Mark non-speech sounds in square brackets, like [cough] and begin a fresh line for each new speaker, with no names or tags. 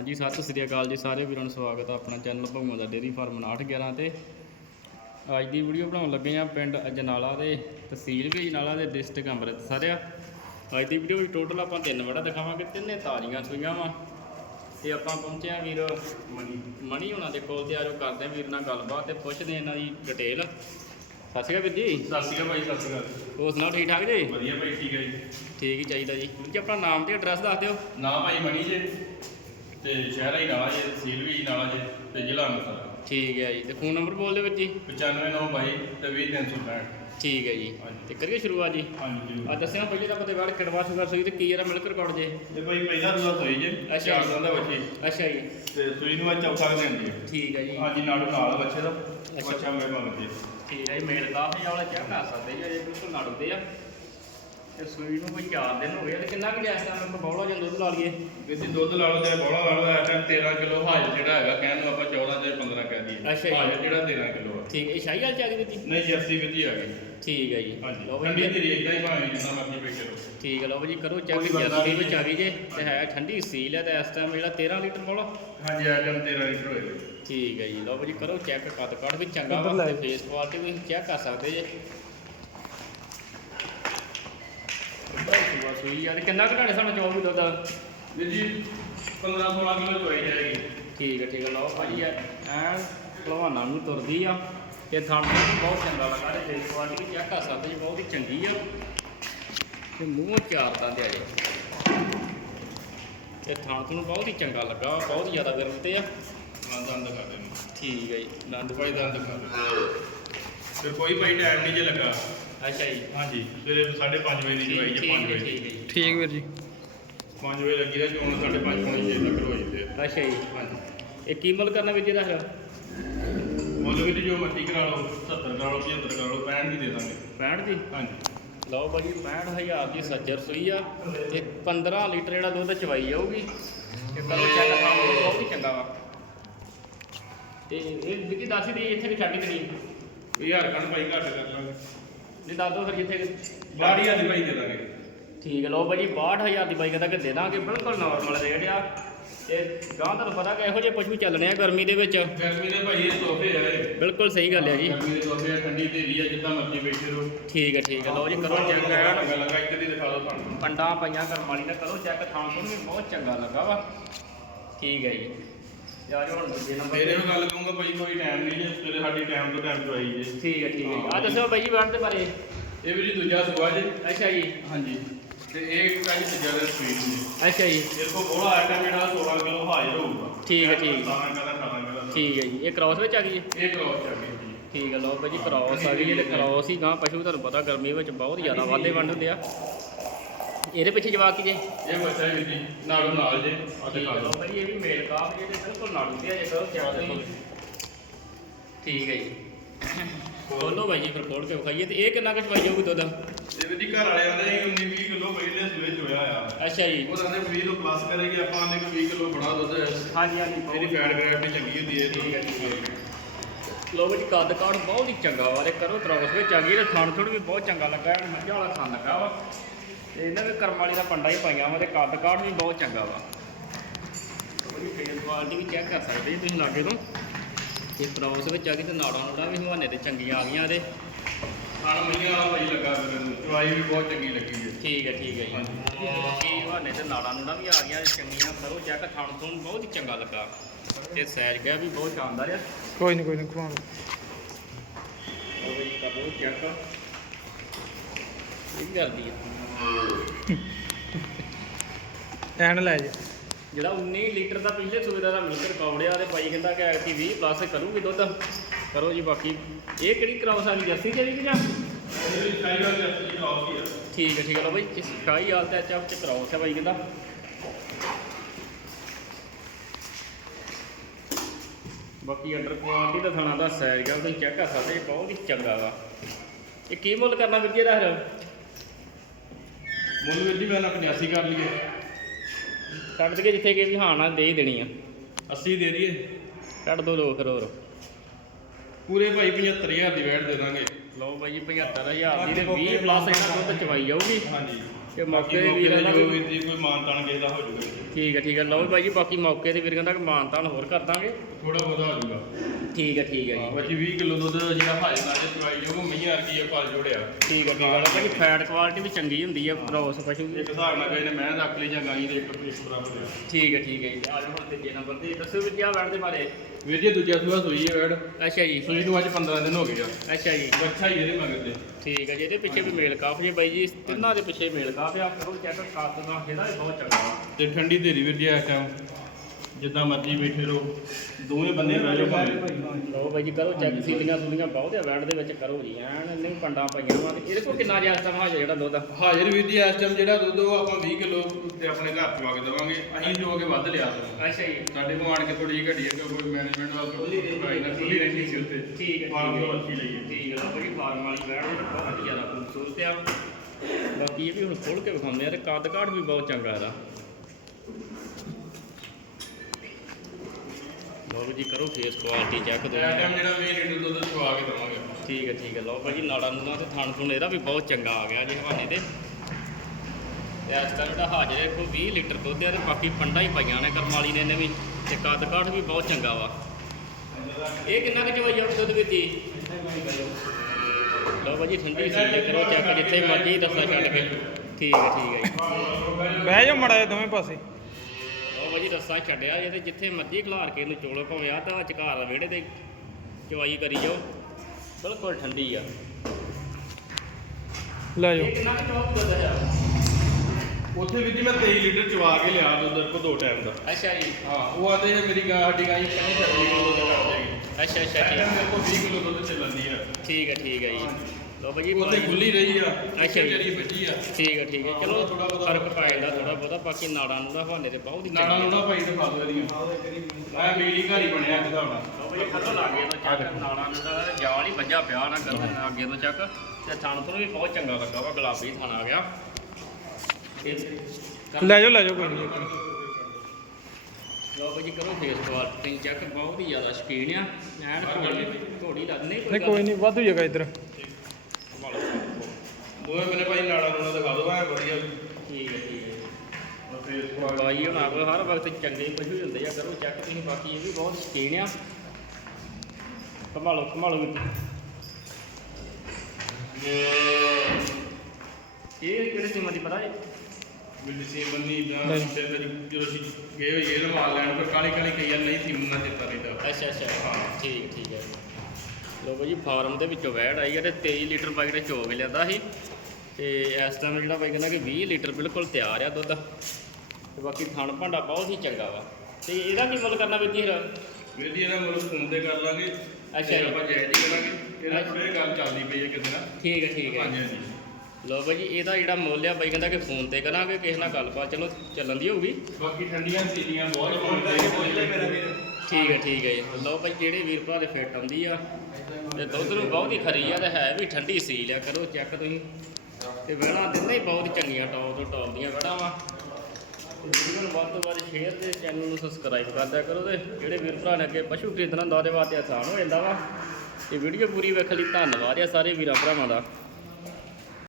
ਹਾਂਜੀ ਸਤਿ ਸ੍ਰੀ ਅਕਾਲ ਜੀ ਸਾਰੇ ਵੀਰਾਂ ਨੂੰ ਸਵਾਗਤ ਹੈ ਆਪਣਾ ਚੈਨਲ ਭਗਵਾਨ ਦਾ ਡੇਰੀ ਫਾਰਮ 911 ਤੇ। ਅੱਜ ਦੀ ਵੀਡੀਓ ਬਣਾਉਣ ਲੱਗੇ ਆ ਪਿੰਡ ਅਜਨਾਲਾ ਦੇ ਤਹਿਸੀਲ ਵੀ ਅਜਨਾਲਾ ਦੇ ਡਿਸਟ੍ਰਿਕਟ ਅੰਮ੍ਰਿਤਸਰ ਆ। ਅੱਜ ਦੀ ਵੀਡੀਓ ਵਿੱਚ ਟੋਟਲ ਆਪਾਂ ਤਿੰਨ ਵੜਾ ਦਿਖਾਵਾਂਗੇ ਤਿੰਨੇ ਤਾਜ਼ੀਆਂ ਸੂਈਆਂ ਵਾ। ਤੇ ਆਪਾਂ ਪਹੁੰਚੇ ਆ ਵੀਰ ਮਣੀ ਮਣੀ ਉਹਨਾਂ ਦੇ ਕੋਲ ਤੇ ਆਜੋ ਕਰਦੇ ਆ ਵੀਰ ਨਾਲ ਗੱਲਬਾਤ ਤੇ ਪੁੱਛਦੇ ਇਹਨਾਂ ਦੀ ਡਿਟੇਲ ਸਤਿ ਸ਼੍ਰੀ ਅਕਾਲ ਵੀਰ ਜੀ।
ਸਤਿ ਸ਼੍ਰੀ ਅਕਾਲ ਭਾਈ ਸਤਿ ਸ਼੍ਰੀ ਅਕਾਲ।
ਹੋਰ ਸੁਣਾਓ ਠੀਕ ਠਾਕ ਜੀ?
ਵਧੀਆ ਭਾਈ ਠੀਕ ਹੈ ਜੀ।
ਠੀਕ ਹੀ ਚਾਹੀਦਾ ਜੀ। ਵੀਰ ਜੀ ਆਪਣਾ ਨਾਮ ਤੇ ਐਡਰੈਸ ਦੱਸ ਦਿਓ।
ਨਾ ਭਾਈ ਮਣੀ ਜੇ। ਤੇ ਸ਼ਹਿਰ ਹੀ ਨਾਲਾ ਜੇ ਤਹਿਸੀਲ ਵੀ ਨਾਲਾ ਜੇ ਤੇ ਜ਼ਿਲ੍ਹਾ ਅੰਮ੍ਰਿਤਸਰ।
ਠੀਕ ਹੈ ਜੀ ਤੇ ਫੋਨ ਨੰਬਰ ਬੋਲ ਦਿਓ ਵੀਰ ਜੀ।
95922 ਤੇ 20365
ਠੀਕ ਹੈ ਜੀ।
ਹਾਂਜੀ।
ਤੇ ਕਰੀਏ ਸ਼ੁਰੂਆਤ ਜੀ।
ਹਾਂਜੀ ਜੀ
ਆ ਦੱਸਿਆ ਪਹਿਲੇ ਤਾਂ ਪਤੇ ਬਾਅਦ ਕਿਡਵਾ ਸ਼ੂਗਰ ਸੂਈ ਤੇ ਕੀ ਇਹਦਾ ਮਿਲਕ ਰਿਕਾਰਡ ਜੇ।
ਤੇ ਭਾਈ ਪਹਿਲਾ ਦੂਆ ਹੋਈ ਜੇ
ਅੱਛਾ।
ਚਾਰ ਦਿਨ ਦਾ ਬੱਚੇ।
ਅੱਛਾ ਜੀ।
ਤੇ ਸੂਈ ਨੂੰ ਅੱਜ ਚੌਥਾ ਦਿਨ ਦੀ
ਠੀਕ ਹੈ ਜੀ।
ਹਾਂਜੀ ਨਾੜੂ ਨਾਲ ਬੱਚੇ ਦਾ।
ਅੱਛਾ।
ਬੱਚਾ ਮੇਰੇ ਮੰਗਦੇ
ਠੀਕ ਹੈ ਜੀ ਮੇਲ ਕਾਫੀ ਵਾਲਾ ਚੈੱਕ ਕਰ ਸਕਦੇ ਜੀ ਅਜੇ ਬਿਲਕੁਲ ਨਾੜੂਦੇ ਆ। ਤੇ ਸੂਈ ਨੂੰ ਕੋਈ 4 ਦਿਨ ਹੋ ਗਏ ਤੇ ਕਿੰਨਾ ਕੁ ਜੈਸ ਟਾਈਮ ਆਪਾਂ ਬੌਲਾ ਜਾਂ ਦੁੱਧ ਲਾ ਲਈਏ?
ਵਿੱਚ ਦੁੱਧ ਲਾ ਲਓ ਤੇ ਬੋਲਾ ਲਾ ਲਓ ਇਸ ਟਾਈਮ 13 ਕਿਲੋ ਹਾਜ਼ਰ ਜਿਹੜਾ ਹੈਗਾ ਕਹਿਣ ਨੂੰ ਆਪਾਂ 14 ਤੇ 15 ਕਹਿ ਦਈਏ।
ਅੱਛਾ ਜੀ।
ਹਾਜ਼ਰ ਜਿਹੜਾ 13 ਕਿਲੋ ਆ।
ਠੀਕ ਹੈ ਇਹ ਸ਼ਾਹੀ ਵਾਲ ਚ ਆ ਗਈ ਜੀ
ਨਹੀਂ ਜਰਸੀ ਵਿੱਚ ਹੀ ਆ ਗਈ।
ਠੀਕ ਹੈ ਜੀ।
ਹਾਂਜੀ
ਲਓ
ਠੰਡੀ
ਬਈ
ਤੇਰੀ ਇਦਾਂ ਹੀ ਭਾਵੇਂ ਜਿੰਨਾ ਮਰਜ਼ੀ ਬੈਠੇ ਰਹੋ।
ਠੀਕ ਹੈ ਲਓ ਜੀ ਕਰੋ ਚੈੱਕ
ਕੋਈ
ਜਰਸੀ
ਨਹੀਂ
ਵਿੱਚ ਆ ਗਈ ਜੇ ਤੇ ਹੈ ਠੰਡੀ ਸੀਲ ਹੈ ਤੇ ਇਸ ਟਾਈਮ ਜਿਹੜਾ 13 ਲੀਟਰ ਬੌਲਾ।
ਹਾਂਜੀ ਇਸ ਟਾਈਮ 13 ਲੀਟਰ ਹੋਏ
ਠੀਕ ਹੈ ਜੀ ਲਓ ਜੀ ਕਰੋ ਚੈੱਕ ਕੱਦ ਕੱਦ ਵੀ ਚੰਗਾ ਵਾ ਤੇ ਫੇਸ ਕੁਆਲਿਟੀ ਵੀ ਚੈੱਕ ਕਰ ਸਕਦੇ ਜੇ। ਸੁਆ ਸੂਈ ਯਾਰ ਕਿੰਨਾ ਘਟਾਣੇ ਸਾਨੂੰ ਚੌਲ ਵੀ ਦੁੱਧ?
ਵੀਰ ਜੀ 15 16 ਕਿਲੋ ਚੋਈ ਜਾਏਗੀ।
ਠੀਕ ਹੈ ਠੀਕ ਹੈ ਲਓ ਭਾਜੀ ਐਨ ਭਲਵਾਨਾਂ ਨੂੰ ਤੁਰਦੀ ਆ। ਤੇ ਨੂੰ ਵੀ ਬਹੁਤ ਚੰਗਾ ਲੱਗਾ ਤੇ ਫੇਸ ਕੁਆਲਿਟੀ ਵੀ ਚੈੱਕ ਕਰ ਸਕਦੇ ਜੀ ਬਹੁਤ ਹੀ ਚੰਗੀ ਆ। ਤੇ ਮੂੰਹ ਚਾਰ ਦੰਦ ਆ ਜੀ। ਤੇ ਥਣ ਨੂੰ ਬਹੁਤ ਹੀ ਚੰਗਾ ਲੱਗਾ ਬਹੁਤ ਜ਼ਿਆਦਾ ਗਰਮ ਤੇ ਆ।
ਹਾਂ ਦੰਦ ਕਰ ਦੇ
ਠੀਕ ਹੈ ਜੀ ਨੰਦ
ਭਾਈ ਦੰਦ ਕਰ ਦੇ ਫਿਰ ਕੋਈ ਭਾਈ ਟਾਈਮ ਨਹੀਂ ਜੇ ਲੱਗਾ।
ਅੱਛਾ ਜੀ।
ਹਾਂਜੀ ਸਵੇਰੇ 5:30 ਵਜੇ ਦੀ ਦਵਾਈ ਜੇ 5
ਠੀਕ ਹੈ
ਵਜੇ
ਹੈ
ਵੀਰ ਜੀ।
5 ਵਜੇ ਲੱਗੀ ਦਾ ਚੋਣ 5:30 ਵਜੇ ਤੱਕ ਹੋ ਜਾਂਦੇ ਆ
ਅੱਛਾ ਜੀ
ਹਾਂਜੀ।
ਇਹ ਕੀ ਮੁੱਲ ਕਰਨਾ ਵੀ ਜਿਹਦਾ ਫਿਰ?
ਮੁੱਲ ਵੀ ਜੋ ਮਰਜ਼ੀ ਕਰਾ ਲਓ 70 ਕਰਾ ਲਓ 75 ਕਰਾ ਲਓ 65 ਦੀ ਦੇ ਦਾਂਗੇ।
65 ਦੀ?
ਹਾਂਜੀ।
ਲਓ ਭਾਜੀ 65000 ਦੀ ਸੱਜਰ ਸੂਈ ਆ ਤੇ 15 ਲੀਟਰ ਜਿਹੜਾ ਦੁੱਧ ਚਵਾਈ ਜਾਊਗੀ। ਤੇ ਕਰੋ ਚੈੱਕ ਕੰਮ ਬਹੁਤ ਹੀ ਚੰਗਾ ਵਾ। ਤੇ ਇਹ ਦਿੱਤੀ ਦੱਸ ਹੀ ਦੀ ਇੱਥੇ ਵੀ ਛੱਡ ਹੀ ਦੇਣੀ।
ਇਹ ਕੰਨ ਭਾਈ ਘੱਟ ਕਰ ਲਾਂਗੇ।
ਜੇ ਦੱਸ ਦੋ ਫਿਰ ਜਿੱਥੇ
ਬਾੜੀ ਦੀ ਭਾਈ ਦੇ ਦਾਂਗੇ
ਠੀਕ ਹੈ ਲਓ ਭਾਜੀ 62000 ਦੀ ਬਾਈਕ ਤੱਕ ਦੇ ਦਾਂਗੇ ਬਿਲਕੁਲ ਨਾਰਮਲ ਰੇਟ ਆ। ਤੇ ਗਾਂ ਤੁਹਾਨੂੰ ਪਤਾ ਕਿ ਇਹੋ ਜਿਹੇ ਪਸ਼ੂ ਚੱਲਣੇ ਆ ਗਰਮੀ ਦੇ ਵਿੱਚ।
ਗਰਮੀ ਦੇ ਭਾਈ ਇਹ ਤੋਹਫੇ ਆ ਇਹ।
ਬਿਲਕੁਲ ਸਹੀ ਗੱਲ ਹੈ ਜੀ।
ਗਰਮੀ ਦੇ ਤੋਹਫੇ ਆ ਠੰਡੀ ਢੇਰੀ ਆ ਜਿੱਦਾਂ ਮਰਜ਼ੀ ਬੈਠੇ ਰਹੋ।
ਠੀਕ ਹੈ ਠੀਕ ਹੈ ਲਓ ਜੀ ਕਰੋ ਚੈੱਕ
ਲੱਗਾ ਲੱਗਾ ਇੱਕ ਦੀ ਦਿਖਾ ਦਿਓ ਤੁਹਾਨੂੰ।
ਪੰਡਾਂ ਪਈਆਂ ਕਰਮ ਵਾਲੀ ਦਾ ਕਰੋ ਚੈੱਕ ਥਾਂ ਤੋਂ ਵੀ ਬਹੁਤ ਚੰਗਾ ਲੱਗਾ ਵਾ। ਠੀਕ ਹੈ ਜੀ। ਯਾਰ ਹੁਣ ਦੂਜੇ ਨੰਬਰ
ਮੇਰੇ ਵੀ ਗੱਲ ਕਹੂੰਗਾ ਭਾਈ ਕੋਈ ਟਾਈਮ ਨਹੀਂ ਜੇ ਸਵੇਰੇ ਸਾਡੀ ਟਾਈਮ ਤੋਂ ਟਾਈਮ ਚੋਈ ਜੇ।
ਠੀਕ ਹੈ ਠੀਕ ਹੈ। ਆ ਦੱਸੋ ਬਾਈ ਜੀ ਦੇ ਬਾਰੇ
ਇਹ ਵੀ ਜੀ ਦੂਜਾ ਸੁਆ ਜੇ।
ਅੱਛਾ ਜੀ।
ਹਾਂਜੀ। ਤੇ ਇਹ ਕਾਹਦੀ ਤੀਜਾ ਦਿਨ ਸੂਈ ਨੂੰ
ਅੱਛਾ ਜੀ।
ਜੇ ਕੋ ਬੋਲਾ ਆਟਾ ਜਿਹੜਾ 16 ਕਿਲੋ ਹਾਜ਼ਰ ਹੋਊਗਾ।
ਠੀਕ ਹੈ, ਠੀਕ।
17 ਕਿਲੋ 18 ਕਿਲੋ
ਠੀਕ ਹੈ ਜੀ। ਇਹ ਕ੍ਰਾਸ ਵਿੱਚ ਆ ਗਈ ਹੈ?
ਇਹ ਕ੍ਰੋਸ ਚੱਲ ਗਈ ਜੀ।
ਠੀਕ ਹੈ ਲਓ ਬਾਈ ਜੀ ਕ੍ਰਾਸ ਆ ਗਈ ਜਿਹੜੇ ਕ੍ਰਾਸ ਹੀ ਗਾਂ ਪਸ਼ੂ ਤੁਹਾਨੂੰ ਪਤਾ ਗਰਮੀ ਵਿੱਚ ਬਹੁਤ ਜ਼ਿਆਦਾ ਵਾਧੇ ਵੰਡ ਹੁੰਦੇ ਆ। ਇਹਦੇ ਪਿੱਛੇ ਜਵਾਕ ਕੀ ਜੇ?
ਇਹ ਬੱਚਾ ਵੀ ਜੀ ਨਾਲੋਂ ਨਾਲ ਜੇ ਦਿਖਾ
ਹੈ
ਦਿਓ
ਲਓ ਬਾਈ ਇਹ ਵੀ ਮੇਲ ਕਾਫ ਜਿਹੜੇ ਬਿਲਕੁਲ ਨਾੜੂ ਤੇ ਆ ਜੇ ਕਰੋ ਚੈੱਕ ਤੁਸੀਂ ਠੀਕ ਹੈ ਜੀ। ਖੋਲੋ ਬਾਈ ਜੀ ਫਿਰ ਖੋਲ ਕੇ ਵਿਖਾਈਏ ਤੇ ਇਹ ਕਿੰਨਾ ਕੁ ਚਵਾਈ ਜਾਊਗੀ ਦੁੱਧ?
ਇਹ ਵੀ ਜੀ ਘਰ ਵਾਲੇ ਆਂਦੇ 19 20 ਕਿਲੋ ਪਹਿਲੇ ਸੂਏ ਚੋਇਆ ਆ।
ਅੱਛਾ ਜੀ।
ਉਹ ਕਹਿੰਦੇ 20 ਤੋਂ ਪਲੱਸ ਕਰੇਗੀ ਆਪਾਂ ਆਂਦੇ ਕਿ 20 ਕਿਲੋ ਬੜਾ ਦੁੱਧ ਹੈ।
ਹਾਂਜੀ ਹਾਂਜੀ
ਇਹਦੀ ਫੈਟ ਗ੍ਰੈਵਿਟੀ ਚੰਗੀ ਹੁੰਦੀ ਹੈ
ਠੀਕ ਹੈ, ਠੀਕ ਹੈ। ਲੋ ਵੀ ਕੱਦ ਕਾਠ ਬਹੁਤ ਹੀ ਚੰਗਾ ਵਾ ਤੇ ਕਰੋ ਕ੍ਰੋਸ ਵਿੱਚ ਗਈ ਤੇ ਥਣ ਥੁਣ ਵੀ ਬਹੁਤ ਚੰਗਾ ਲੱਗਾ ਹੈ ਮੱਝਾਂ ਵਾਲਾ ਥਣ ਲੱਗਾ ਵਾ। ਤੇ ਇਹਨਾਂ ਦੇ ਕਰਮ ਵਾਲੀ ਦਾ ਪੰਡਾ ਹੀ ਪਾਈਆਂ ਵਾ ਤੇ ਕੱਦ ਕਾਠ ਵੀ ਬਹੁਤ ਚੰਗਾ ਵਾ। ਉਹਦੀ ਫੇਸ ਕੁਆਲਿਟੀ ਵੀ ਚੈੱਕ ਕਰ ਸਕਦੇ ਜੀ ਤੁਸੀਂ ਲਾਗੇ ਤੋਂ। ਤੇ ਕ੍ਰੋਸ ਵਿੱਚ ਆ ਗਈ ਤੇ ਨਾੜਾਂ ਨੂੜਾਂ ਵੀ ਹਵਾਨੇ ਤੇ ਚੰਗੀਆਂ ਆ ਗਈਆਂ ਇਹਦੇ
ਖਾਣ ਮਈਆਂ ਵਾਲਾ ਭਾਈ ਲੱਗਾ ਮੈਨੂੰ ਚਵਾਈ ਵੀ ਬਹੁਤ ਚੰਗੀ ਲੱਗੀ ਹੈ
ਠੀਕ ਹੈ ਠੀਕ ਹੈ ਜੀ। ਬਾਕੀ ਹਵਾਨੇ ਤੇ ਨਾੜਾਂ ਨੂੜਾਂ ਵੀ ਆ ਗਈਆਂ ਚੰਗੀਆਂ ਕਰੋ ਚੈੱਕ ਥਣ ਥੁਣ ਬਹੁਤ ਹੀ ਚੰਗਾ ਲੱਗਾ। ਤੇ ਸਾਈਜ਼ ਗਿਆ ਵੀ ਬਹੁਤ ਸ਼ਾਨਦਾਰ ਆ।
ਕੋਈ ਨਹੀਂ ਕੋਈ ਨਹੀਂ ਘੁਮਾ
ਉਹ ਵੀ ਕਰ ਲਓ ਚੈੱਕ ਇਹ ਕਰਦੀ ਆ? [laughs]
ਐਨ ਲੈ ਜੇ।
ਜਿਹੜਾ 19 ਲੀਟਰ ਦਾ ਪਿਛਲੇ ਸੂਬੇ ਦਾ ਮਿਲਕ ਰਿਕਾਰਡ ਆ ਤੇ ਬਾਈ ਕਹਿੰਦਾ ਕਿ ਐਕਟੀ 20 ਪਲੱਸ ਕਰੂਗੀ ਦੁੱਧ। ਕਰੋ ਜੀ ਬਾਕੀ। ਇਹ ਕਿਹੜੀ ਕਰਾਉ ਸਾਡੀ ਜੱਸੀ ਜਿਹੜੀ ਕਿ ਜਾਂ?
ਵਾਲੀ
ਠੀਕ ਹੈ ਠੀਕ ਹੈ ਲਓ ਬਾਈ ਸ਼ਾਹੀ ਹਾਲ ਤੇ ਅੱਛਾ ਉੱਚ ਕਰਾਉ ਹੈ ਬਾਈ ਕਹਿੰਦਾ। ਬਾਕੀ ਅੰਡਰ ਕੁਆਲਿਟੀ ਦਾ ਥਾਣਾ ਦਾ ਸਾਈਜ਼ ਗਾ ਤੁਸੀਂ ਚੈੱਕ ਕਰ ਸਕਦੇ ਬਹੁਤ ਹੀ ਚੰਗਾ ਵਾ। ਇਹ ਕੀ ਮੁੱਲ ਕਰਨਾ ਵੀਰ ਜੀ ਇਹਦਾ ਫਿਰ?
ਮੁੱਲ ਵੀ ਜੀ ਮੈਂ 85 ਕਰ ਲਈਏ।
ਕੱਢ ਦਈਏ ਜਿੱਥੇ ਕਿ ਵੀ ਹਾਂ ਨਾ ਦੇ ਹੀ ਦੇਣੀ ਆ।
80 ਦੇ ਦਈਏ।
ਕੱਢ ਦੋ ਦੋ ਫਿਰ ਹੋਰ
ਪੂਰੇ ਭਾਈ 75000 ਦੀ ਵੈਟ ਦੇ ਦਾਂਗੇ।
ਲਓ ਬਾਈ ਜੀ 75000 ਦੀ ਤੇ 20 ਪਲੱਸ ਇਹਨਾਂ ਦੁੱਧ ਚਵਾਈ ਜਾਊਗੀ।
ਹਾਂਜੀ।
ਤੇ ਮੌਕੇ
ਬਾਕੀ
ਦੇ ਵੀਰਾਂ ਦਾ
ਜੋ
ਵੀ
ਵੀਰ ਜੀ ਕੋਈ ਮਾਨ ਤਾਨ ਕਿਸੇ ਦਾ ਹੋ ਜਾਊਗਾ
ਠੀਕ ਹੈ ਠੀਕ ਹੈ। ਲਓ ਬਾਈ ਜੀ ਬਾਕੀ ਮੌਕੇ ਤੇ ਵੀਰਾਂ ਦਾ ਮਾਨ ਤਾਨ ਹੋਰ ਕਰ ਦਾਂਗੇ।
ਥੋੜਾ ਬਹੁਤਾ ਹੋ ਜਾਊਗਾ।
ਠੀਕ ਹੈ ਠੀਕ ਹੈ ਜੀ।
ਬੱਚੀ 20 ਕਿਲੋ ਦੁੱਧ ਜਿਹੜਾ ਹਾਜ਼ਰ ਨਾਲ ਚਵਾਈ ਜੋ ਮਈਆਂ ਕੀ ਪਾਲ ਜੋੜਿਆ।
ਠੀਕ ਹੈ ਠੀਕ ਹੈ। ਬਾਈ ਫੈਟ ਕੁਆਲਿਟੀ ਵੀ ਚੰਗੀ ਹੁੰਦੀ ਹੈ ਰੋਸ ਪਸ਼ੂ ਦੀ।
ਇੱਕ ਹਿਸਾਬ ਨਾਲ ਨੇ ਮੈਂ ਰੱਖ ਲਈ ਜਾਂ ਗਾਈ ਦੇ ਇੱਕ ਇੱਕ ਬਰਾਬਰ ਆ
ਠੀਕ ਹੈ ਠੀਕ ਹੈ ਜੀ। ਆ ਜਾਓ ਹੁਣ ਤੀਜੇ ਨੰਬਰ ਤੇ। ਦੱਸੋ ਵੀ ਕਿਆ ਵੈਟ ਦੇ ਬਾਰੇ
ਵੀਰ ਜੀ ਦੂਜਾ ਸੂਆ ਸੂਈ ਹੈ ਵੈੜ
ਅੱਛਾ ਜੀ।
ਸੂਈ ਨੂੰ ਅੱਜ 15 ਦਿਨ ਹੋ ਗਏ ਆ।
ਅੱਛਾ ਜੀ।
ਅੱਛਾ ਹੀ ਇਹਦੇ ਮਗਰ
ਠੀਕ ਹੈ ਜੀ ਇਹਦੇ ਪਿੱਛੇ ਵੀ ਮੇਲ ਕਾਫ ਜੀ ਬਾਈ ਜੀ। ਤਿੰਨਾਂ ਦੇ ਪਿੱਛੇ ਮੇਲ ਕਾਫ ਆ। ਕਰੋ ਚੈੱਕ ਕੱਦ ਦਾ ਇਹਦਾ ਵੀ ਬਹੁਤ ਚੰਗਾ
ਤੇ ਠੰਡੀ ਧੀਰੀ ਵੀਰ ਜੀ ਇਸ ਟਾਈਮ ਜਿੱਦਾਂ ਮਰਜ਼ੀ ਬੈਠੇ ਰਹੋ ਦੋਵੇਂ ਬੰਦੇ ਬਹਿ ਜਾਓ ਭਾਵੇਂ।
ਲਓ ਬਾਈ ਜੀ ਕਰੋ ਚੈੱਕ ਸੀਲੀਆਂ ਸੂਲੀਆਂ ਬਹੁਤ ਆ ਵੈਟ ਦੇ ਵਿੱਚ ਕਰੋ ਜੀ ਐਨ ਨਹੀਂ ਪੰਡਾਂ ਪਈਆਂ ਵਾ। ਤੇ ਇਹਦੇ ਕੋਲ ਕਿੰਨਾ ਜ਼ਿਆਦਾ ਸਮਾਂ ਹੋ ਜਿਹੜਾ ਦੁੱਧ
ਹਾਜ਼ਰ ਵੀਰ ਜੀ ਇਸ ਟਾਈਮ ਜਿਹੜਾ ਦੁੱਧ ਉਹ ਆਪਾਂ 20 ਕਿਲੋ ਤੇ ਆਪਣੇ ਘਰ ਚਵਾ ਕੇ ਦੇਵਾਂਗੇ। ਅਸੀਂ ਜੋ ਕੇ ਵੱਧ ਲਿਆ ਦਵਾਂਗੇ
ਅੱਛਾ ਜੀ।
ਸਾਡੇ ਕੋਲ ਆਣ ਕੇ ਥੋੜੀ ਜਿਹੀ ਘਟੀ ਹੈ ਕਿਉਂਕਿ ਕੋਈ ਮੈਨੇਜਮੈਂਟ ਦਾ
ਖੁੱਲੀ ਰਹਿੰਦੀ
ਖੁੱਲੀ ਰਹਿੰਦੀ ਸੀ ਉੱਤੇ
ਠੀਕ ਹੈ
ਫਾਰਮ ਤੋਂ ਅੱਛੀ ਲਈ
ਹੈ।
ਹੈ
ਠੀਕ ਹੈ ਬਾਈ ਫਾਰਮ ਵਾਲੀ ਵੀ ਬਹੁਤ ਜ਼ਿਆਦਾ ਖੂਬਸੂਰਤ ਆ। ਬਾਕੀ ਇਹ ਵੀ ਹੁਣ ਖੋਲ ਕੇ ਵਿਖਾਉਂਦੇ ਆ ਤੇ ਕੱਦ ਕਾਠ ਵੀ ਬਹੁਤ ਚੰਗਾ ਇਹਦਾ। ਲਓ ਜੀ ਕਰੋ ਫੇਸ ਕੁਆਲਿਟੀ ਚੈੱਕ
ਇਸ ਟਾਈਮ ਜਿਹੜਾ ਮੇਨ ਲੀਟਰ ਦੁੱਧ ਚਵਾ ਕੇ ਦੇਵਾਂਗੇ।
ਠੀਕ ਹੈ ਠੀਕ ਹੈ ਲਓ ਭਾਜੀ ਨਾੜਾ ਨੂੜਾ ਤੇ ਥਣ ਥੁਣ ਇਹਦਾ ਵੀ ਬਹੁਤ ਚੰਗਾ ਆ ਗਿਆ ਜੀ ਹਵਾਨੇ ਤੇ। ਤੇ ਇਸ ਟਾਈਮ ਜਿਹੜਾ ਹਾਜ਼ਰ ਹੈ ਕੋਈ 20 ਲੀਟਰ ਦੁੱਧ ਆ ਤੇ ਬਾਕੀ ਪੰਡਾ ਹੀ ਪਾਈਆਂ ਨੇ ਕਰਮਾਲੀ ਨੇ ਇਹਨੇ ਵੀ ਤੇ ਕੱਦ ਕਾਠ ਵੀ ਬਹੁਤ ਚੰਗਾ ਵਾ। ਇਹ ਕਿੰਨਾ ਕੁ ਚਵਾਈ ਆ ਦੁੱਧ ਵਿੱਚ ਜੀ? ਲਓ ਭਾਜੀ ਠੰਡੀ ਸੀ ਕਰੋ ਚੈੱਕ ਜਿੱਥੇ ਮਰਜ਼ੀ ਦੱਸਾ ਛੱਡ ਕੇ। ਠੀਕ ਹੈ ਠੀਕ ਹੈ ਜੀ।
ਬਹਿ ਜਾ ਮੜਾ ਦੋਵੇਂ ਪਾਸੇ।
ਭਾਜੀ ਰੱਸਾ ਛੱਡਿਆ ਜੇ ਤੇ ਜਿੱਥੇ ਮਰਜ਼ੀ ਖਿਲਾਰ ਕੇ ਇਹਨੂੰ ਚੋਲੋ ਭਾਵੇਂ ਆ ਤਾਂ ਚਕਾਰ ਵਿਹੜੇ ਤੇ ਚਵਾਈ ਕਰੀ ਜਾਓ। ਬਿਲਕੁਲ ਠੰਡੀ ਆ।
ਲੈ ਜਾਓ।
ਇਹ ਕਿੰਨਾ ਚੌਕ ਦੁੱਧ ਹੈ
ਉੱਥੇ ਵੀਰ ਜੀ ਮੈਂ 23 ਲੀਟਰ ਚਵਾ ਕੇ ਲਿਆ ਦੁੱਧ ਕੋ ਦੋ ਟਾਈਮ ਦਾ।
ਅੱਛਾ ਜੀ।
ਹਾਂ ਉਹ ਆਦੇ ਮੇਰੀ ਗਾਂ ਸਾਡੀ ਗਾਂ ਕਹਿੰਦੀ ਛੱਡੀ ਕਿਲੋ ਦੁੱਧ ਕਰ ਦੇਗੀ
ਅੱਛਾ ਅੱਛਾ ਠੀਕ
ਮੇਰੇ ਕੋਲ 20 ਕਿਲੋ ਦੁੱਧ ਚੱਲਦੀ ਹੈ
ਠੀਕ ਹੈ ਠੀਕ ਹੈ ਜੀ। ਲਓ ਭਾਜੀ
ਉੱਥੇ ਖੁੱਲੀ ਰਹੀ ਆ
ਅੱਛਾ ਜੀ।
ਜਿਹੜੀ ਬੱਜੀ ਆ।
ਠੀਕ ਹੈ ਠੀਕ ਹੈ ਚਲੋ
ਥੋੜ੍ਹਾ ਬਹੁਤਾ
ਫ਼ਰਕ ਪੈ ਜਾਂਦਾ ਥੋੜਾ ਬਹੁਤਾ ਬਾਕੀ ਨਾੜਾਂ ਨੂੰ ਦਾ ਹਵਾਨੇ ਤੇ ਬਹੁਤ ਹੀ
ਨਾੜਾ
ਚੰਗੀ
ਨੂੜਾ ਭਾਈ ਦਿਖਾ ਦੋ ਇਹਦੀਆਂ ਮੈਂ ਬਿਜਲੀ ਘਰ ਹੀ ਬਣਿਆ ਇੱਕ ਨਾਲ
ਲਓ ਭਾਜੀ ਖਤੋਂ ਲੱਗੇ ਤੋਂ ਚੱਕ ਨਾੜਾਂ ਨੂੰ ਦਾ ਜਾਲ ਹੀ ਵੱਜਾ ਪਿਆ ਨਾ ਅੱਗੇ ਤੋਂ ਚੱਕ। ਤੇ ਥਣ ਤੋਂ ਵੀ ਬਹੁਤ ਚੰਗਾ ਲੱਗਾ ਵਾ ਗੁਲਾਬੀ ਥਣ ਆ ਗਿਆ।
ਲੈ ਜਾਓ ਲੈ ਜਾਓ ਕੋਈ ਨਹੀਂ।
ਲਓ ਭਾਜੀ ਕਰੋ ਫੇਸ ਕੁਆਲਿਟੀ ਚੈੱਕ ਬਹੁਤ ਹੀ ਜ਼ਿਆਦਾ ਸ਼ਕੀਨ ਆ। ਐਨ ਘੋੜੀ ਘੋੜੀ ਲੱਗ ਨਹੀਂ
ਨਹੀਂ ਕੋਈ ਨਹੀਂ ਵਾਧੂ ਜਗ੍ਹਾ ਇੱਧਰ।
ਮੇਰੇ ਭਾਈ ਨਾੜਾ ਨੂੜਾ ਦਿਖਾ ਦੋ ਐ ਵਧੀਆ।
ਠੀਕ ਹੈ ਠੀਕ ਹੈ। ਬਾਈ ਹੁਣ ਕੋਲ ਹਰ ਵਕਤ ਚੰਗੇ ਹੀ ਪਸ਼ੂ ਹੁੰਦੇ ਆ। ਕਰੋ ਚੈੱਕ ਤੁਸੀਂ ਬਾਕੀ ਇਹ ਵੀ ਬਹੁਤ ਸ਼ਕੀਨ ਆ। ਕਮਾਲੋ ਕਮਾਲੋ ਵੀ। ਇਹ ਕਿਹੜੇ ਸੀਮਾ ਦੀ ਪਤਾ ਹੈ
ਬਿੱਲੀ ਸੀ ਬੰਨੀ ਦਾ
ਨਹੀਂ।
ਤੇ ਫਿਰ ਜਦੋਂ ਅਸੀਂ ਗਏ ਹੋਈਏ ਨਾ ਮਾਲ ਲੈਣ ਫਿਰ ਕਾਲੀ ਕਾਲੀ ਕਈ ਨਹੀਂ ਸੀ ਮੁੰਨਾ ਚਿੱਤਾ ਰਹਿੰਦਾ
ਅੱਛਾ ਅੱਛਾ। ਹਾਂ। ਠੀਕ ਠੀਕ ਹੈ। ਲੋ ਬਾਈ ਜੀ ਫਾਰਮ ਦੇ ਵਿੱਚੋਂ ਵੈੜ ਆਈ ਹੈ ਤੇ 23 ਲੀਟਰ ਚੋ ਕੇ ਲਿਆਂਦਾ ਸੀ। ਤੇ ਇਸ ਟਾਈਮ ਜਿਹੜਾ ਬਾਈ ਕਹਿੰਦਾ ਕਿ 20 ਲੀਟਰ ਬਿਲਕੁਲ ਤਿਆਰ ਆ ਦੁੱਧ। ਤੇ ਬਾਕੀ ਥਣ ਭਾਂਡਾ ਬਹੁਤ ਹੀ ਚੰਗਾ ਵਾ। ਤੇ ਇਹਦਾ ਕੀ ਮੁੱਲ ਕਰਨਾ ਫਿਰ?
ਵੀਰ ਜੀ ਇਹਦਾ ਮੁੱਲ ਫੋਨ ਤੇ ਕਰ ਲਾਂਗੇ।
ਅੱਛਾ।
ਤੇ
ਜੀ।
ਆਪਾਂ ਜਾਇਜ਼ ਹੀ ਕਰਾਂਗੇ। ਇਹਦਾ ਥੋੜੇ ਗੱਲ ਚੱਲਦੀ ਪਈ ਹੈ
ਠੀਕ ਹੈ ਠੀਕ ਹੈ।
ਹਾਂਜੀ ਹਾਂਜੀ।
ਲੋ ਬਾਈ ਜੀ ਇਹਦਾ ਜਿਹੜਾ ਮੁੱਲ ਆ ਬਾਈ ਕਹਿੰਦਾ ਕਿ ਫੋਨ ਤੇ ਕਰਾਂਗੇ ਕਿਸੇ ਨਾਲ ਗੱਲਬਾਤ ਚਲੋ ਚੱਲਣ ਦੀ ਹੋਊਗੀ।
ਬਾਕੀ ਠੰਡੀਆਂ ਸੀਲੀਆਂ ਬਹੁਤ
ਠੀਕ ਹੈ ਠੀਕ ਹੈ ਜੀ। ਲਓ ਭਾਈ ਜਿਹੜੇ ਵੀਰ ਭਰਾ ਦੇ ਫਿੱਟ ਆਉਂਦੀ ਆ ਤੇ ਦੁੱਧ ਨੂੰ ਬਹੁਤ ਹੀ ਖਰੀ ਆ ਤੇ ਹੈ ਵੀ ਠੰਡੀ ਸੀ ਲਿਆ ਕਰੋ ਚੈੱਕ ਤੁਸੀਂ। ਤੇ ਵਹਿਣਾ ਦਿੰਦੇ ਹੀ ਬਹੁਤ ਚੰਗੀਆਂ ਟੌਪ ਤੋਂ ਟੌਪ ਦੀਆਂ ਵਹਿਣਾ ਵਾ। ਤੇ ਵੀਡੀਓ ਨੂੰ ਵੱਧ ਤੋਂ ਵੱਧ ਸ਼ੇਅਰ ਤੇ ਚੈਨਲ ਨੂੰ ਸਬਸਕ੍ਰਾਈਬ ਕਰ ਦਿਆ ਕਰੋ ਤੇ ਜਿਹੜੇ ਵੀਰ ਭਰਾ ਨੇ ਅੱਗੇ ਪਸ਼ੂ ਖਰੀਦਣਾ ਹੁੰਦਾ ਉਹਦੇ ਵਾਸਤੇ ਆਸਾਨ ਹੋ ਜਾਂਦਾ ਵਾ। ਤੇ ਵੀਡੀਓ ਪੂਰੀ ਵੇਖਣ ਲਈ ਧੰਨਵਾਦ ਆ ਸਾਰੇ ਵੀਰਾਂ ਭਰਾਵਾਂ ਦਾ।